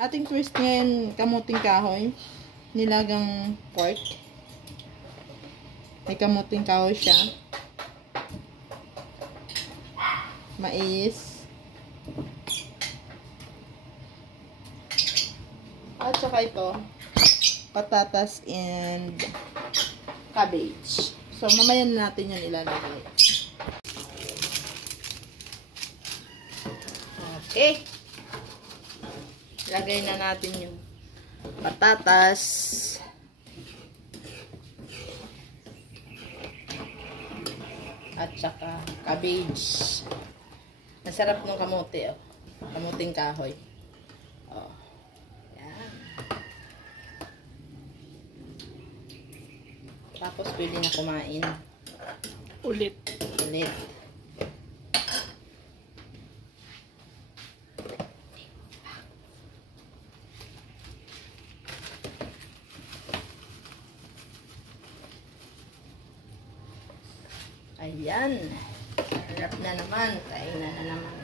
ating twist ngayon, kamuting kahoy. Nilagang pork. May kamuting kahoy siya. Mais. At saka ito, patatas and cabbage. So, mamaya na natin yan ilalagay. Okay. Lagay na natin yung patatas. At saka cabbage. Masarap ng kamote, oh. Kamuting kahoy. Oh. Yan. Tapos pwede na kumain. Ulit. Ayan. Harap na naman. Kainan na naman.